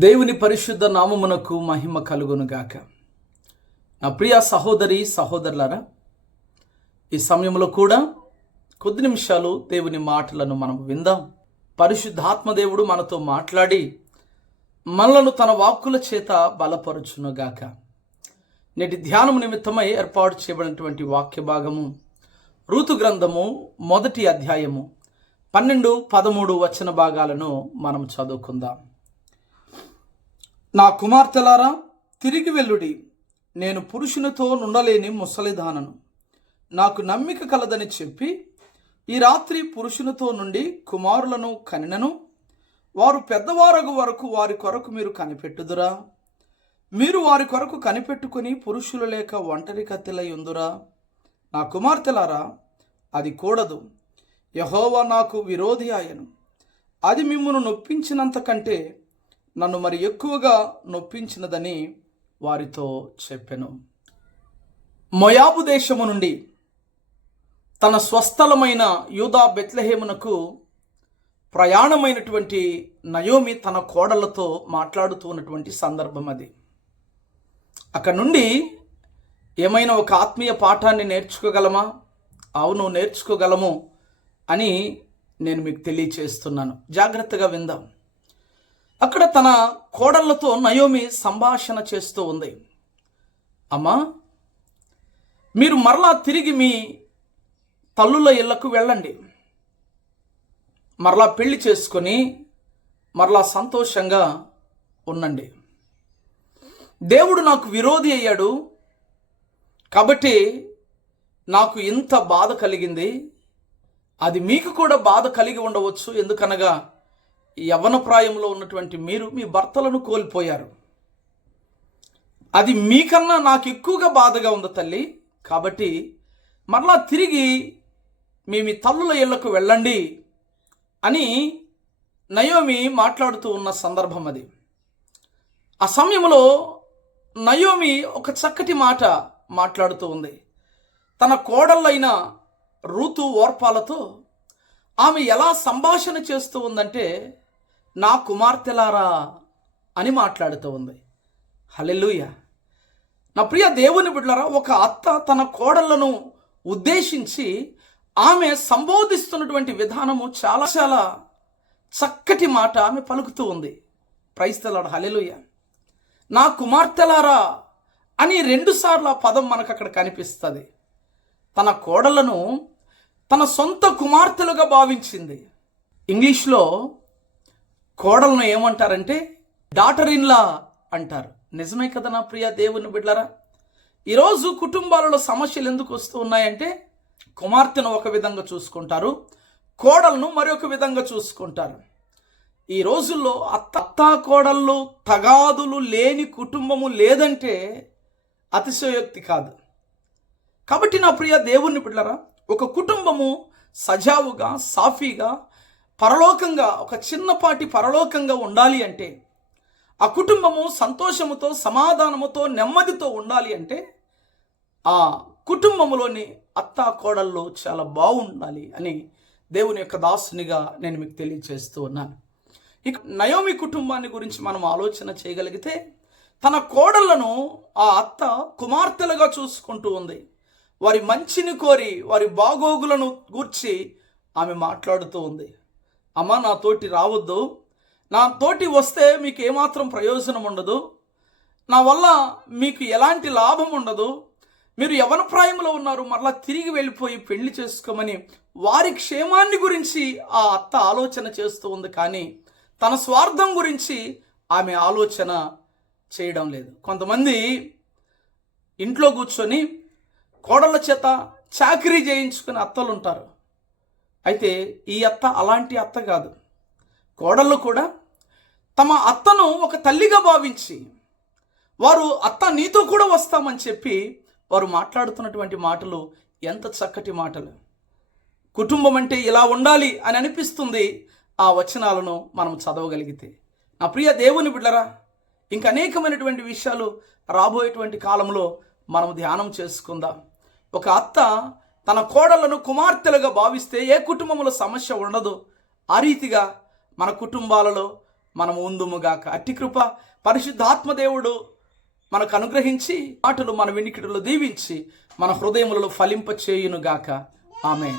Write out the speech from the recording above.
దేవుని పరిశుద్ధ నామమునకు మహిమ కలుగునుగాక. నా ప్రియ సహోదరి సహోదరులారా ఈ సమయంలో కూడా కొద్ది నిమిషాలు దేవుని మాటలను మనం విందాం. పరిశుద్ధాత్మదేవుడు మనతో మాట్లాడి మనలను తన వాక్కుల చేత బలపరుచునుగాక. నేటి ధ్యానం నిమిత్తమై ఏర్పాటు చేయబడినటువంటి వాక్య భాగము ఋతు గ్రంథము మొదటి అధ్యాయము పన్నెండు పదమూడు వచన భాగాలను మనం చదువుకుందాం. నా కుమార్తెలారా తిరిగి వెళ్ళుడి. నేను పురుషునితో నుండలేని ముసలిదానను. నాకు నమ్మిక కలదని చెప్పి ఈ రాత్రి పురుషునితో నుండి కుమారులను కనినను. వారు పెద్దవారగు వరకు వారి కొరకు మీరు కనిపెట్టుదురా. మీరు వారి కొరకు కనిపెట్టుకుని పురుషులు లేక ఒంటరి కత్తిలై ఉందురా. నా కుమార్తెలారా అది కూడదు. యహోవా నాకు విరోధి ఆయను. అది మిమ్మను నొప్పించినంత కంటే నన్ను మరి ఎక్కువగా నొప్పించినదని వారితో చెప్పెను. మొయాబు దేశము నుండి తన స్వస్థలమైన యూదా బెత్లహేమునకు ప్రయాణమైనటువంటి నయోమి తన కోడలతో మాట్లాడుతూ ఉన్నటువంటి సందర్భం అది. అక్కడ నుండి ఏమైనా ఒక ఆత్మీయ పాఠాన్ని నేర్చుకోగలమా? అవును నేర్చుకోగలము అని నేను మీకు తెలియచేస్తున్నాను. జాగ్రత్తగా విందాం. అక్కడ తన కోడళ్ళతో నయోమి సంభాషణ చేస్తూ ఉంది. అమ్మా మీరు మరలా తిరిగి మీ తల్లుల ఇళ్ళకు వెళ్ళండి. మరలా పెళ్ళి చేసుకొని మరలా సంతోషంగా ఉండండి. దేవుడు నాకు విరోధి అయ్యాడు. కాబట్టి నాకు ఇంత బాధ కలిగింది. అది మీకు కూడా బాధ కలిగి ఉండవచ్చు. ఎందుకనగా యవ్వన ప్రాయంలో ఉన్నటువంటి మీరు మీ భర్తలను కోల్పోయారు. అది మీకన్నా నాకు ఎక్కువగా బాధగా ఉంది తల్లి. కాబట్టి మరలా తిరిగి మీ మీ తల్లుల ఇళ్ళకు వెళ్ళండి అని నయోమి మాట్లాడుతూ ఉన్న సందర్భం అది. ఆ సమయంలో నయోమి ఒక చక్కటి మాట మాట్లాడుతూ ఉంది. తన కోడళ్ళైన ఋతు ఓర్పాలతో ఆమె ఎలా సంభాషణ చేస్తూ ఉందంటే నా కుమార్తెలారా అని మాట్లాడుతూ ఉంది. హలెలుయ నా ప్రియ దేవుని బిడ్డలారా ఒక అత్త తన కోడళ్ళను ఉద్దేశించి ఆమె సంబోధిస్తున్నటువంటి విధానము చాలా చాలా చక్కటి మాట ఆమె పలుకుతూ ఉంది. ప్రైస్తలాడు హలెలుయ నా కుమార్తెలారా అని రెండుసార్లు ఆ పదం మనకు అక్కడ కనిపిస్తుంది. తన కోడలను తన సొంత కుమార్తెలుగా భావించింది. ఇంగ్లీష్లో కోడలను ఏమంటారంటే డాటర్ ఇన్లా అంటారు. నిజమే కదా నా ప్రియ దేవుని బిడ్డరా ఈరోజు కుటుంబాలలో సమస్యలు ఎందుకు వస్తూ ఉన్నాయంటే కుమార్తెను ఒక విధంగా చూసుకుంటారు కోడలను మరొక విధంగా చూసుకుంటారు. ఈ రోజుల్లో అత్త అత్తా కోడళ్ళు తగాదులు లేని కుటుంబము లేదంటే అతిశయోక్తి కాదు. కాబట్టి నా ప్రియ దేవుని బిడ్డలరా ఒక కుటుంబము సజావుగా సాఫీగా పరలోకంగా ఒక చిన్నపాటి పరలోకంగా ఉండాలి అంటే ఆ కుటుంబము సంతోషముతో సమాధానముతో నెమ్మదితో ఉండాలి అంటే ఆ కుటుంబంలోని అత్తా కోడళ్ళు చాలా బాగుండాలి అని దేవుని యొక్క దాసునిగా నేను మీకు తెలియజేస్తూ ఉన్నాను. ఇక నయోమి కుటుంబాన్ని గురించి మనం ఆలోచన చేయగలిగితే తన కోడళ్ళను ఆ అత్త కుమార్తెలుగా చూసుకుంటూ ఉంది. వారి మంచిని కోరి వారి బాగోగులను గూర్చి ఆమె మాట్లాడుతూ ఉంది. అమ్మ నా తోటి రావద్దు. నా తోటి వస్తే మీకు ఏమాత్రం ప్రయోజనం ఉండదు. నా వల్ల మీకు ఎలాంటి లాభం ఉండదు. మీరు ఎవరి ప్రాయంలో ఉన్నారు మరలా తిరిగి వెళ్ళిపోయి పెళ్ళి చేసుకోమని వారి క్షేమాన్ని గురించి ఆ అత్త ఆలోచన చేస్తూ ఉంది. కానీ తన స్వార్థం గురించి ఆమె ఆలోచన చేయడం లేదు. కొంతమంది ఇంట్లో కూర్చొని కోడళ్ళ చేత చాకరీ చేయించుకునే అత్తలు ఉంటారు అయితే ఈ అత్త అలాంటి అత్త కాదు. కోడళ్ళు కూడా తమ అత్తను ఒక తల్లిగా భావించి వారు అత్త నీతో కూడా వస్తామని చెప్పి వారు మాట్లాడుతున్నటువంటి మాటలు ఎంత చక్కటి మాటలు. కుటుంబం అంటే ఇలా ఉండాలి అని అనిపిస్తుంది ఆ వచనాలను మనం చదవగలిగితే. నా ప్రియ దేవుని బిడ్డరా ఇంకా అనేకమైనటువంటి విషయాలు రాబోయేటువంటి కాలంలో మనం ధ్యానం చేసుకుందాం. ఒక అత్త తన కోడళ్ళను కుమార్తెలుగా భావిస్తే ఏ కుటుంబంలో సమస్య ఉండదు. ఆ రీతిగా మన కుటుంబాలలో మనం ఉందుముగాక అట్టి కృప పరిశుద్ధాత్మదేవుడు మనకు అనుగ్రహించి మాటలు మన వినికిడిలో దీవించి మన హృదయములలో ఫలింప చేయునుగాక ఆమె